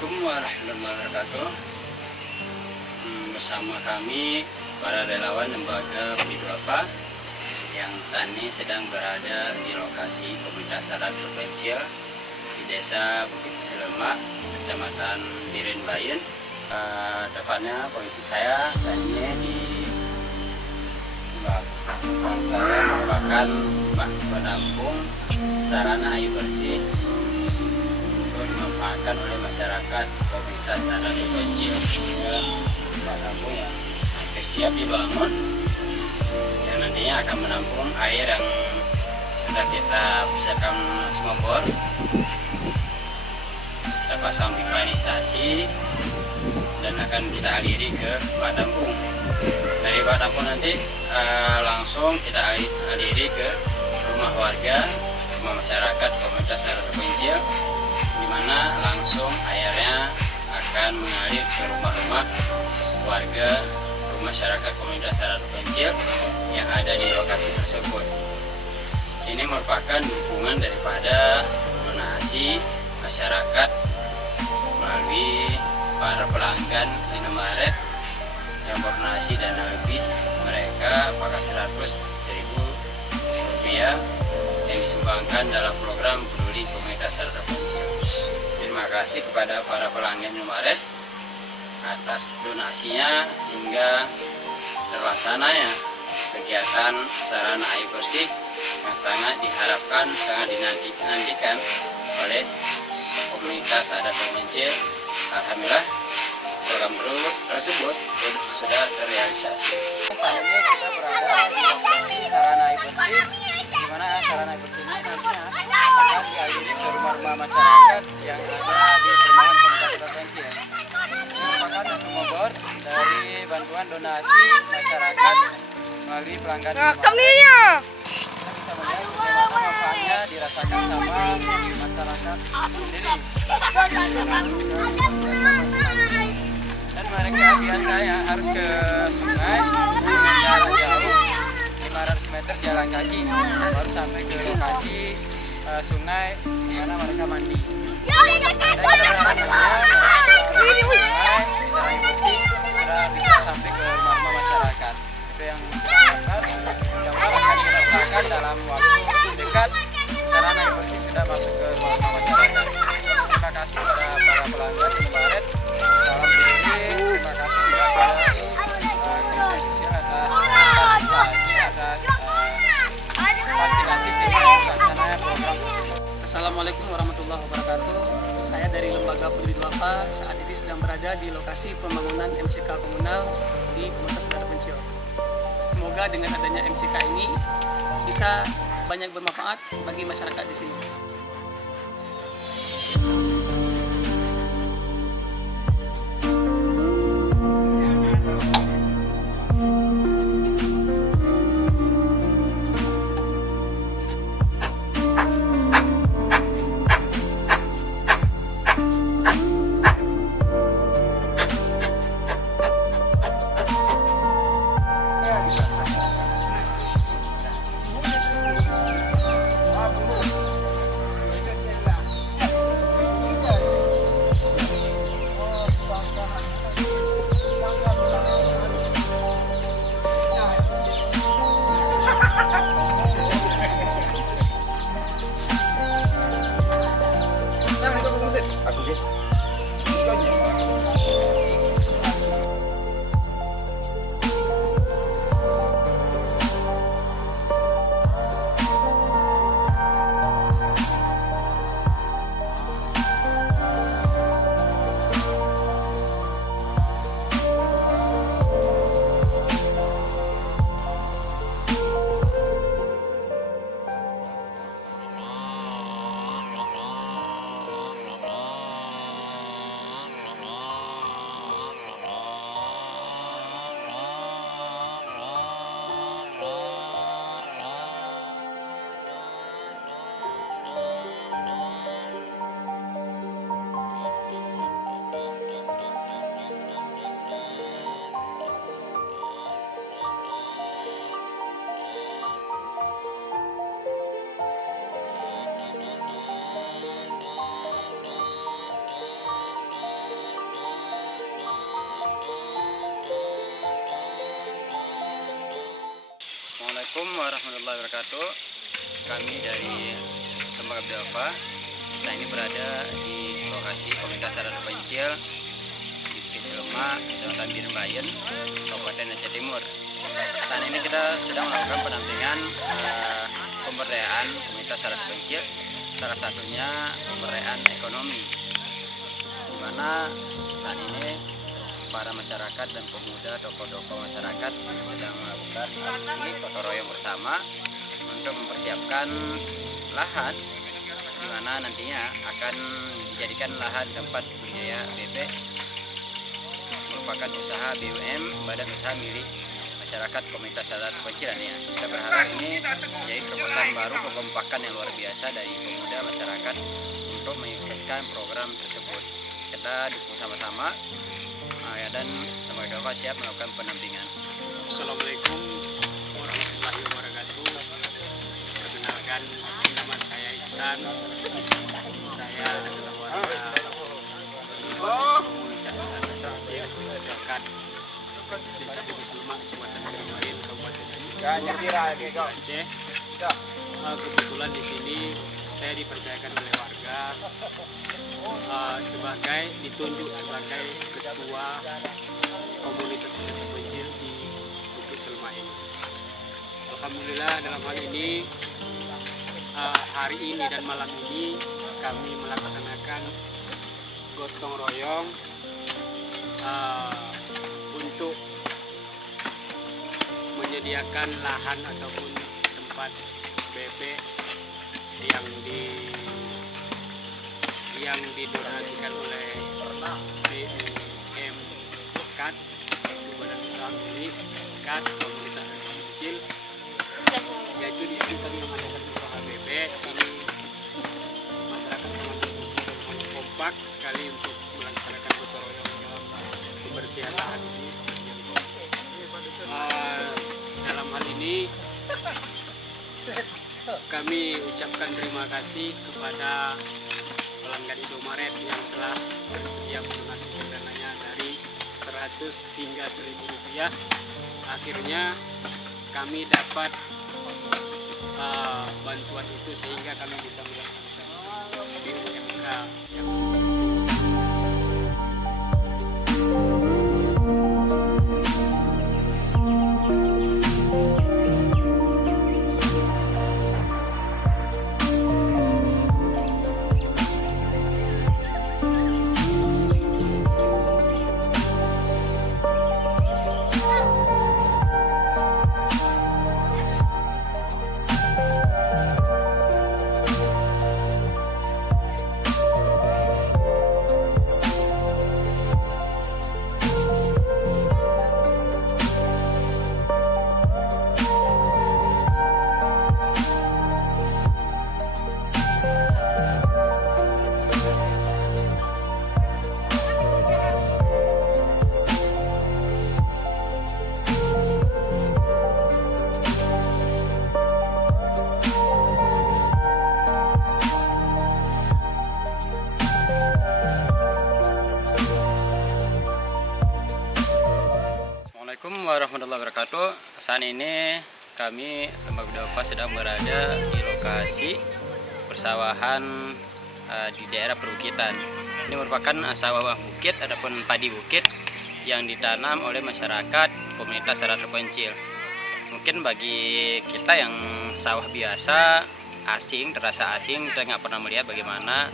Assalamualaikum warahmatullahi wabarakatuh. Bersama kami para relawan lembaga Bidwapa yang saat ini sedang berada di lokasi komunitas adat terpencil di desa Bukit Selemak, kecamatan Birenbayan. Depannya posisi saya saat ini di saya merupakan penampung sarana air bersih dimanfaatkan oleh masyarakat komunitas adat terpencil. Kampung yang hampir siap dibangun, yang nantinya akan menampung air yang sudah kita pisahkan semua bor. Kita pasang pipa inisasi dan akan kita aliri ke bak tampung. Dari bak tampung nanti langsung kita aliri ke rumah warga, rumah masyarakat komunitas adat terpencil, di mana langsung airnya akan mengalir ke rumah-rumah warga masyarakat komunitas adat terpencil yang ada di lokasi tersebut. Ini merupakan dukungan daripada donasi masyarakat melalui para pelanggan Indomaret yang berdonasi dana lebih mereka pakai 100.000 rupiah yang disumbangkan dalam program peduli komunitas adat terpencil. Terima kasih kepada para pelanggan Indomaret atas donasinya sehingga terlaksananya kegiatan sarana air bersih yang sangat diharapkan, sangat dinantikan oleh komunitas adat terpencil. Alhamdulillah program tersebut sudah terrealisasi. Saat ini kita berada di lokasi sarana air bersih, di mana sarana air bersih ini nantinya akan dialiri ke rumah-rumah masyarakat yang ada di perumahan komunitas terpencil. Merupakan semua bor dari bantuan donasi masyarakat melalui pelanggan. Kaminya. Kita bisa melihat bagaimana manfaatnya dirasakan sama masyarakat sendiri. Dan mereka biasanya harus ke sungai dengan jarak jauh 500 meter jalan kaki baru sampai ke lokasi sungai di mana mereka mandi. Sampai ke rumah masyarakat itu yang akan dirasakan dalam waktu dekat sarana air bersih sudah masuk ke rumah masyarakat. Terima kasih kepada para pelanggan Indomaret dalam diri. Terima kasih juga kepada Komite Sosial atas fasilitasi pelaksanaan program. Assalamualaikum warahmatullahi wabarakatuh. Saya dari Lembaga Bidwapa saat ini sedang berada di lokasi pembangunan MCK komunal di komunitas adat terpencil. Semoga dengan adanya MCK ini bisa banyak bermanfaat bagi masyarakat di sini. wabarakatuh. Kami dari Lembaga Bidawfa. Kita ini berada di lokasi komunitas sadar terpencil di Bukit Silema, Kecamatan Birembayan, Kabupaten Aceh Timur. Saat ini kita sedang melakukan pendampingan pemberdayaan komunitas sadar terpencil, salah satunya pemberdayaan ekonomi, di mana saat ini para masyarakat dan pemuda, tokoh-tokoh masyarakat sedang melakukan ini gotong royong bersama untuk mempersiapkan lahan di mana nantinya akan dijadikan lahan tempat budidaya bebek, merupakan usaha BUM, badan usaha milik masyarakat komunitas sadar terpencil ya. Kita berharap ini menjadi terobosan baru, kekompakan yang luar biasa dari pemuda masyarakat untuk menyukseskan program tersebut. Kita dukung sama-sama dan Lembaga Bidawfa siap melakukan pendampingan. Assalamualaikum warahmatullahi wabarakatuh. Perkenalkan, nama saya Ihsan. Saya adalah warga komunitas dekat Desa Bukit Silema, Kecamatan Birembayan, Kabupaten Aceh. Kebetulan di sini saya dipercayakan oleh warga ditunjuk sebagai ketua komunitas terpencil di Bukit Silema ini. Alhamdulillah dalam hal ini hari ini dan malam ini kami melaksanakan gotong royong untuk menyediakan lahan ataupun tempat bebek yang didonasikan oleh BUM KAD, Badan Usaha Milik KAD Komunitas Terpencil, yaitu di sini kami mengadakan usaha bebek. Ini masyarakat sangat sangat kompak sekali untuk melaksanakan gotong royong dalam kebersihan lahan ini. Dalam hal ini kami ucapkan terima kasih kepada pelanggan Indomaret yang telah bersedia mendonasikan dananya dari 100 hingga 1.000 rupiah. Akhirnya kami dapat bantuan itu sehingga kami bisa melaksanakan BUMK yang Assalamualaikum warahmatullahi wabarakatuh. Saat ini kami Lembaga Bidawfa sedang berada di lokasi persawahan di daerah perbukitan. Ini merupakan sawah bukit ataupun padi bukit yang ditanam oleh masyarakat komunitas sadar terpencil. Mungkin bagi kita yang sawah biasa asing, terasa asing, kita nggak pernah melihat bagaimana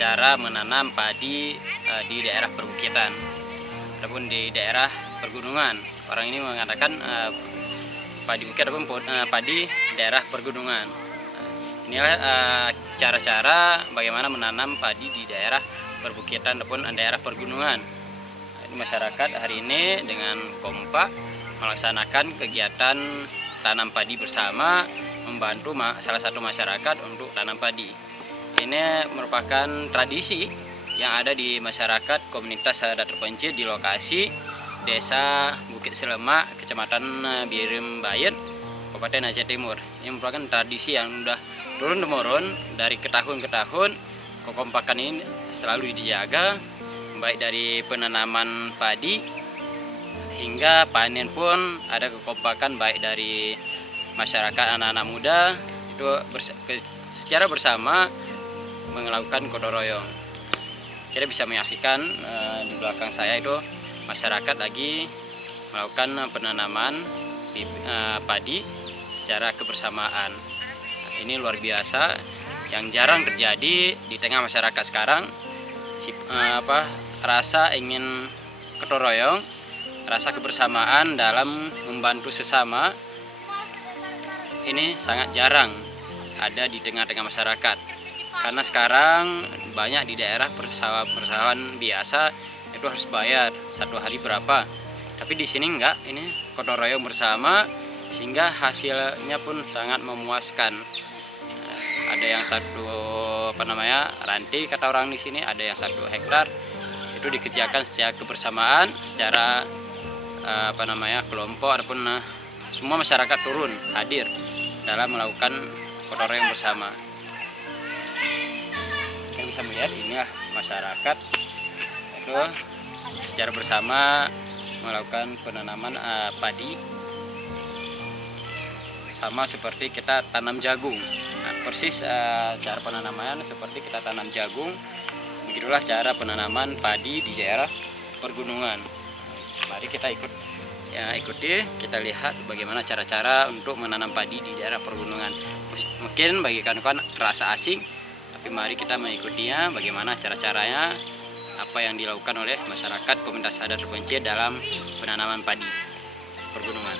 cara menanam padi di daerah perbukitan ataupun di daerah pergunungan. Orang ini mengatakan padi bukit ataupun padi daerah pergunungan. Inilah cara-cara bagaimana menanam padi di daerah perbukitan ataupun daerah pergunungan. Masyarakat hari ini dengan kompak melaksanakan kegiatan tanam padi bersama, membantu salah satu masyarakat untuk tanam padi. Ini merupakan tradisi yang ada di masyarakat komunitas sadar terpencil di lokasi Desa Bukit Silema, Kecamatan Birembayan, Kabupaten Aceh Timur. Ini merupakan tradisi yang sudah turun-temurun dari tahun ke tahun. Kekompakan ini selalu dijaga, baik dari penanaman padi hingga panen pun ada kekompakan, baik dari masyarakat anak-anak muda itu secara bersama melakukan gotong royong. Kita bisa menyaksikan di belakang saya itu masyarakat lagi melakukan penanaman padi secara kebersamaan. Ini luar biasa yang jarang terjadi di tengah masyarakat sekarang. Rasa ingin gotong royong, rasa kebersamaan dalam membantu sesama ini sangat jarang ada di tengah-tengah masyarakat. Karena sekarang banyak di daerah persawahan biasa itu harus bayar satu hari berapa. Tapi di sini enggak, ini gotong royong bersama sehingga hasilnya pun sangat memuaskan. Ada yang satu rantai kata orang di sini, ada yang 1 hektar. Itu dikerjakan secara kebersamaan, secara kelompok ataupun semua masyarakat turun hadir dalam melakukan gotong royong bersama. Kita bisa melihat inilah masyarakat itu secara bersama melakukan penanaman padi, sama seperti kita tanam jagung. Nah, persis cara penanaman seperti kita tanam jagung, begitulah cara penanaman padi di daerah pergunungan. Mari kita ikuti, kita lihat bagaimana cara-cara untuk menanam padi di daerah pergunungan. Mungkin bagi kawan-kawan terasa asing, tapi mari kita mengikutinya bagaimana cara-caranya, apa yang dilakukan oleh masyarakat komunitas adat terpencil dalam penanaman padi pergunungan.